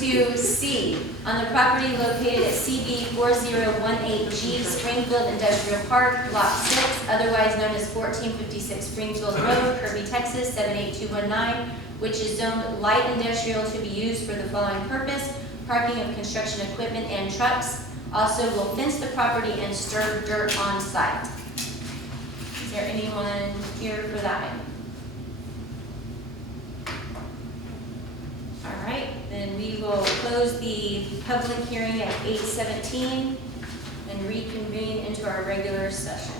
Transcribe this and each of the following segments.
to C, on the property located at CB 4018G Springfield Industrial Park, Lot 6, otherwise known as 1456 Springfield Road, Kirby, Texas 78219, which is zoned light industrial to be used for the following purpose: parking of construction equipment and trucks. Also will fence the property and stir dirt on site. Is there anyone here for that item? All right, then we will close the public hearing at 8:17 and reconvene into our regular session.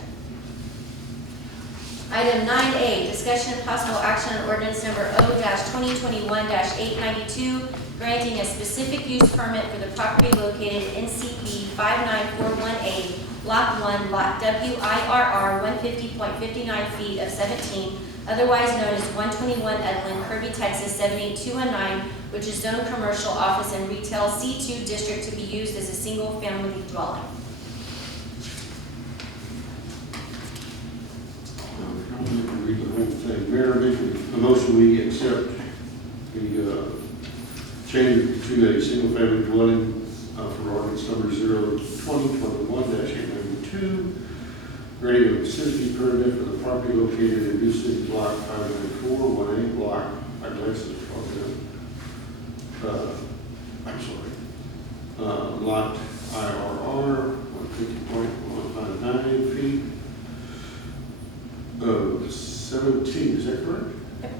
Item 9A, discussion of possible action on ordinance number O-2021-892, granting a specific use permit for the property located in CP 59418, Block 1, Lot WIRR 150.59 feet of 17, otherwise known as 121 Edlin, Kirby, Texas 78219, which is zoned commercial, office, and retail C2 district to be used as a single-family dwelling. I'm going to read the whole thing. Mayor, I make a motion we accept the change to a single-family dwelling for ordinance number 0-2021-892, granting a facility permit for the property located in New City Block 59418 Block, I believe it's Lot IRR 150.159 feet of 17, is that correct? Yep.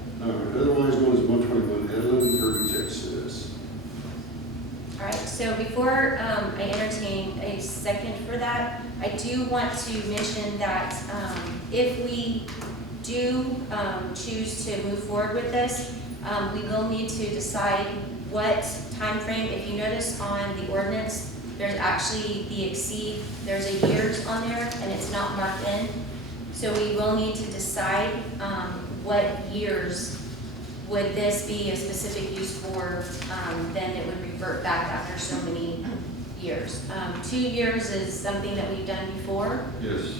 Otherwise known as 121 Edlin, Kirby, Texas. All right, so before I entertain a second for that, I do want to mention that if we do choose to move forward with this, we will need to decide what time frame. If you notice on the ordinance, there's actually the exceed, there's a years on there, and it's not marked in. So we will need to decide what years would this be a specific use for, then it would revert back after so many years. 2 years is something that we've done before. Yes.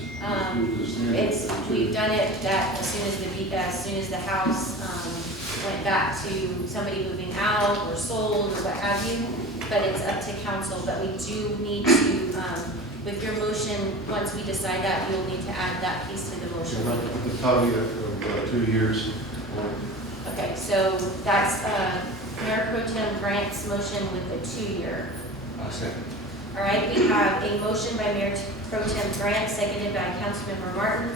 We've done it that as soon as the house went back to somebody moving out or sold or what have you, but it's up to council. But we do need to, with your motion, once we decide that, we'll need to add that piece to the motion. The probably of 2 years. Okay, so that's Mayor Pro Tem Grant's motion with a 2-year. Second. All right, we have a motion by Mayor Pro Tem Grant, seconded by Councilmember Martin,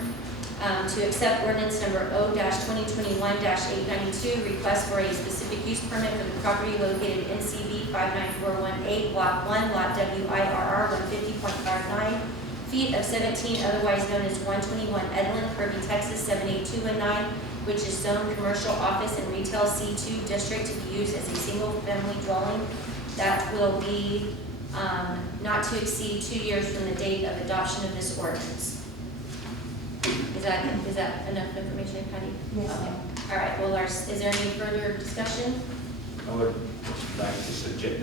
to accept ordinance number O-2021-892, request for a specific use permit for the property located in CB 59418, Block 1, Lot WIRR 150.59 feet of 17, otherwise known as 121 Edlin, Kirby, Texas 78219, which is zoned commercial, office, and retail C2 district to be used as a single-family dwelling. That will be not to exceed 2 years from the date of adoption of this ordinance. Is that enough information, Patty? Yes. Okay. All right. Well, is there any further discussion? I would like to suggest,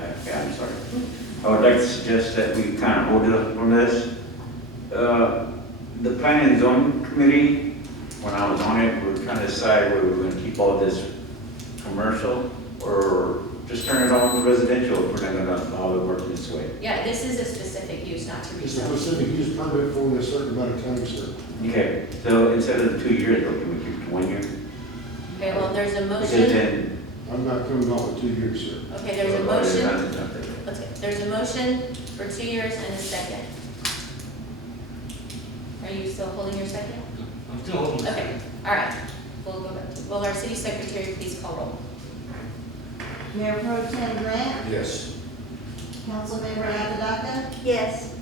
I would like to suggest that we kind of hold it up on this. The Planning and Zoning Committee, when I was on it, we were trying to decide whether we were going to keep all this commercial or just turn it on to residential if we're not going to allow it working this way. Yeah, this is a specific use, not to It's a resell. specific use permit for a certain amount of time, sir. Okay, so instead of the 2 years, though, can we keep it to 1 year? Okay. Well, there's a Because motion. then. I'm not coming off with 2 years, sir. Okay. There's a motion. Motion. There's a motion for 2 years and a second. Are you still holding your second? I'm still holding. Okay, all right. We'll go back to, will our city secretary please call roll? Mayor Pro Tem Grant, Yes. Councilmember Apodaca, Yes.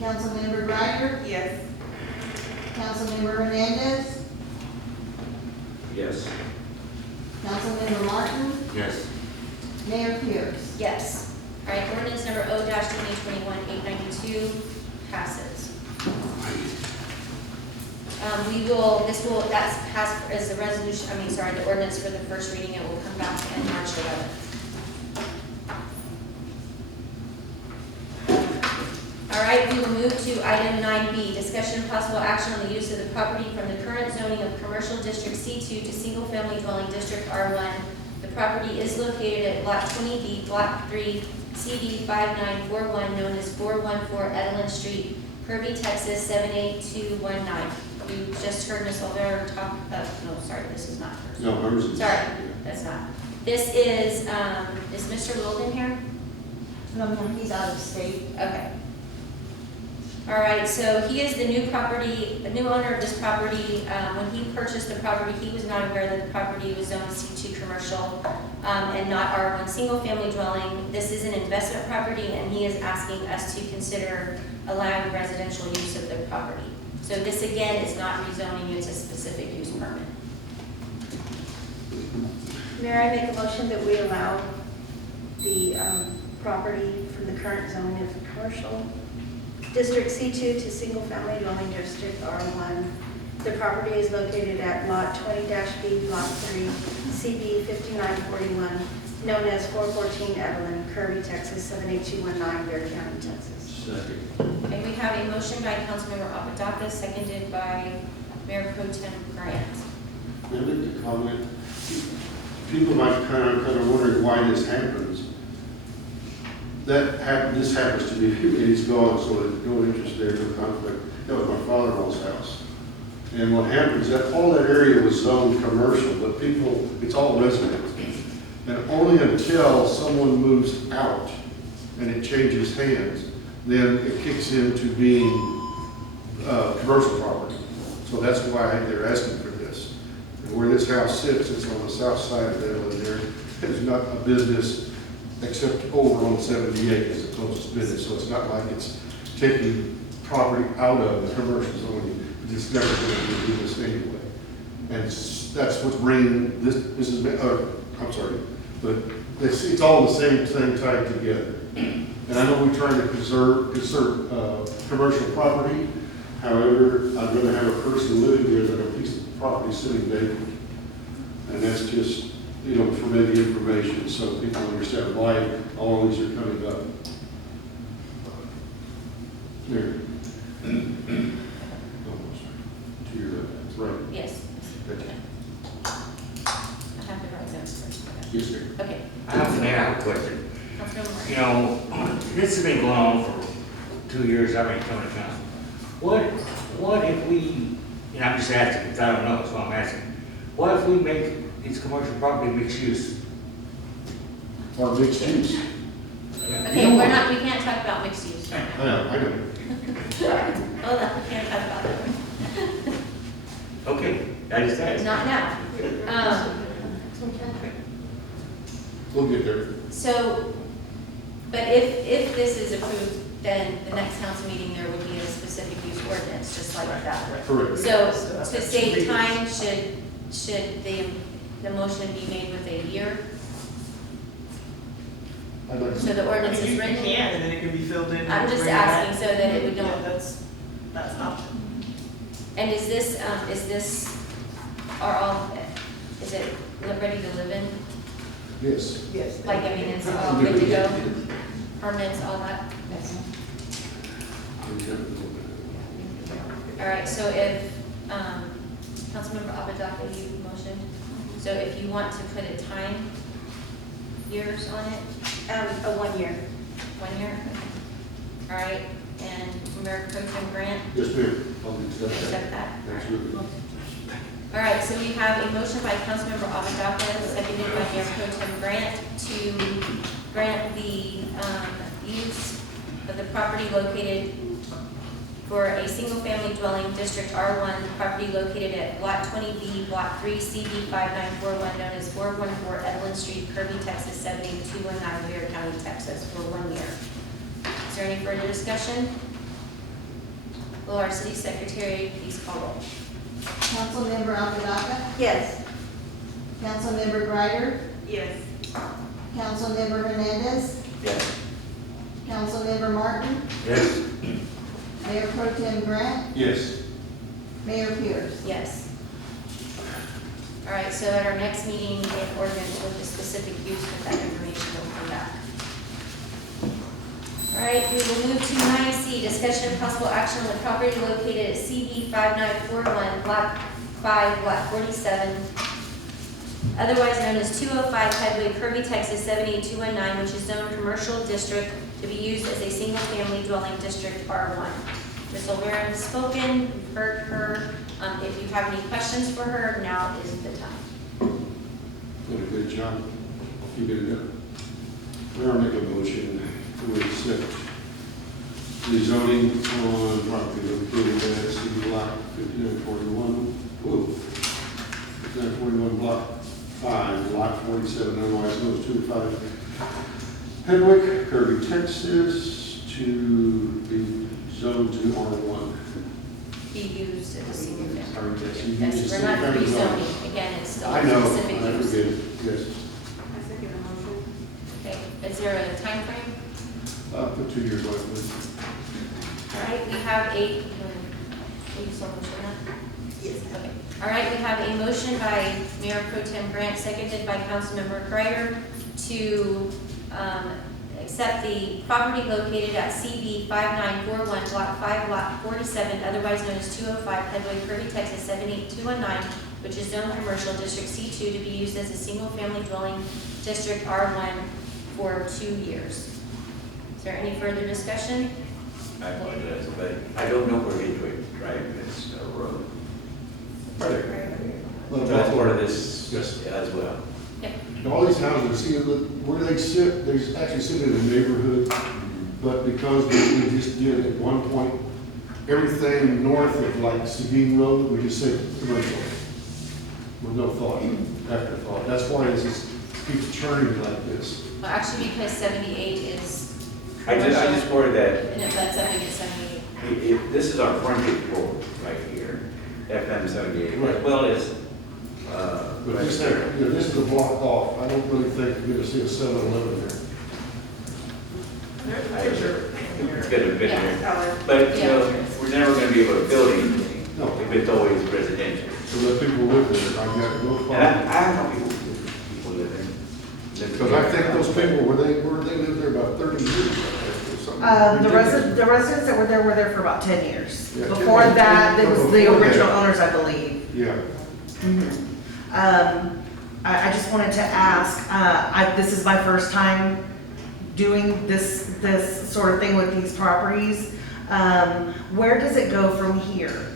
Councilmember Ryder, Yes. Councilmember Hernandez, Yes. Councilmember Martin, Yes. Mayor Pierce. Yes. All right, ordinance number O-2021-892 passes. That's passed as the resolution, the ordinance for the first reading. It will come back on March 11th. All right, we will move to item 9B, discussion of possible action on the use of the property from the current zoning of commercial district C2 to single-family dwelling district R1. The property is located at Lot 20B, Block 3, CD 5941, known as 414 Edelin Street, Kirby, Texas 78219. You just heard Ms. Olvera talk, no, sorry, this is not hers. No, hers is. Sorry, that's not. This is Mr. Wilden here? No, he's out of state. Okay. All right, so he is the new owner of this property. When he purchased the property, he was not aware that the property was zoned C2 commercial and not R1 single-family dwelling. This is an investment property, and he is asking us to consider allowing residential use of the property. So this, again, is not rezoning, it's a specific use permit. Mayor, I make a motion that we allow the property from the current zoning of commercial district C2 to single-family dwelling district R1. The property is located at lot 20-B, block 3, CB 5941, known as 414 Evelyn, Kirby, Texas 78219, Bear County, Texas. Second. Okay, we have a motion by Councilmember Apodaca, seconded by Mayor Pro Tem Grant. May I make a comment? People might kind of wondering why this happens. This happens to me, and he's gone, so there's no interest there, no conflict. That was my father-in-law's house. And what happens, that all that area was zoned commercial, but people, it's all residents. And only until someone moves out and it changes hands, then it kicks into being commercial property. So that's why they're asking for this. And where this house sits, it's on the south side of Edelin there. There's not a business except over on 78 is the closest business. So it's not like it's taking property out of the commercial zone. It's never going to be a business anyway. And that's what's bringing this is, I'm sorry, but it's all the same thing tied together. And I know we're trying to conserve commercial property. However, I'd rather have a person living there than a piece of property sitting vacant. And that's just, for maybe information, so people understand why all these are coming up. There. To your right. Yes. Okay. I have to write those first. Yes, sir. Okay. I have a question. Councilmember Moore. You know, this has been going on for 2 years, I've been coming to council. What if we, I'm just asking, because I don't know, that's why I'm asking. What if we make these commercial property mixed use? Or mixed use. Okay, we can't talk about mixed use right now. I know. Hold on, we can't talk about that. Okay, I just asked. Not now. We'll get there. So, but if this is approved, then the next council meeting, there would be a specific use ordinance, just like that. Correct. So, to save time, should the motion be made with a year? I'd like So to, the ordinance is You written? can, and then it can be filled in. I'm just bring it back. asking so that it would Yeah, don't. that's an option. And is this, is it ready to live in? yes. Yes. Like, it's all good to go? Permits, all that? All right, so if, Councilmember Apodaca, you motioned, so if you want to put a time, years on it, A 1 year. 1 year? All right, and Mayor Pro Tem Grant, Yes, ma'am. I'll accept that. accept that? Absolutely. All right, so we have a motion by Councilmember Apodaca, seconded by Mayor Pro Tem Grant, to grant the use of the property located for a single-family dwelling, District R1, property located at Lot 20B, Block 3, CB 5941, known as 414 Evelyn Street, Kirby, Texas 78219, Bear County, Texas, for 1 year. Is there any further discussion? Will our city secretary please call roll? Councilmember Apodaca, Yes. Councilmember Greider, Yes. Councilmember Hernandez, Yes. Councilmember Martin, Yes. Mayor Pro Tem Grant, Yes. Mayor Pierce. Yes. All right, so at our next meeting, the ordinance with the specific use of that information will come back. All right, we will move to 9C, discussion of possible action on the property located at CB 5941, Block 5, Lot 47, otherwise known as 205 Headway, Kirby, Texas 78219, which is zoned commercial district to be used as a single-family dwelling district R1. Ms. Olvera has spoken, you've heard her. If you have any questions for her, now is the time. Did a good job. You did it. We'll make a motion to accept the zoning on property located at CD block 5941, 5941 block 5, lot 47, otherwise known as 205 Hedwick, Kirby, Texas, to be zoned to R1. Be used as a single family. Sorry, yes, you Yes, used we're not single-family zone. rezoning, again, it's still I know, specific I use. forget it, yes. I second the motion. Okay, is there a time frame? Put 2 years on it, please. All right, we have a, will you so motion that? Yes. Okay. All right, we have a motion by Mayor Pro Tem Grant, seconded by Councilmember Greider, to accept the property located at CB 5941, Block 5, Lot 47, otherwise known as 205 Headway, Kirby, Texas 78219, which is zone commercial district C2 to be used as a single-family dwelling district R1 for 2 years. Is there any further discussion? I apologize, but I don't know where Gateway Drive is, a road. Well, That's part of this Yes. as well. And all these houses, see, where they sit, they actually sit in a neighborhood, but because we just did at one point, everything north of like Seguin Road, we just said commercial. With no thought, afterthought. That's why it just keeps churning like this. Well, actually, because 78 is. I just worried that And if that's something, it's 78. this is our frontage road right here, FM 78, Right. as well as, But right this, there. this is a block off. I don't really think you're gonna see a 7-Eleven there. It's gonna fit Yeah. here. But, you know, we're never gonna be able to build anything No. if it's always residential. So let people live there. I got no And problem. I know people live there. Because I think those people, they lived there about 30 years. or something. The residents that were there for about 10 years. Yeah, 10 Before years. that, it was the Before that. original owners, I believe. Yeah. I just wanted to ask, this is my first time doing this sort of thing with these properties. Where does it go from here?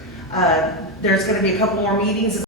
There's gonna be a couple more meetings.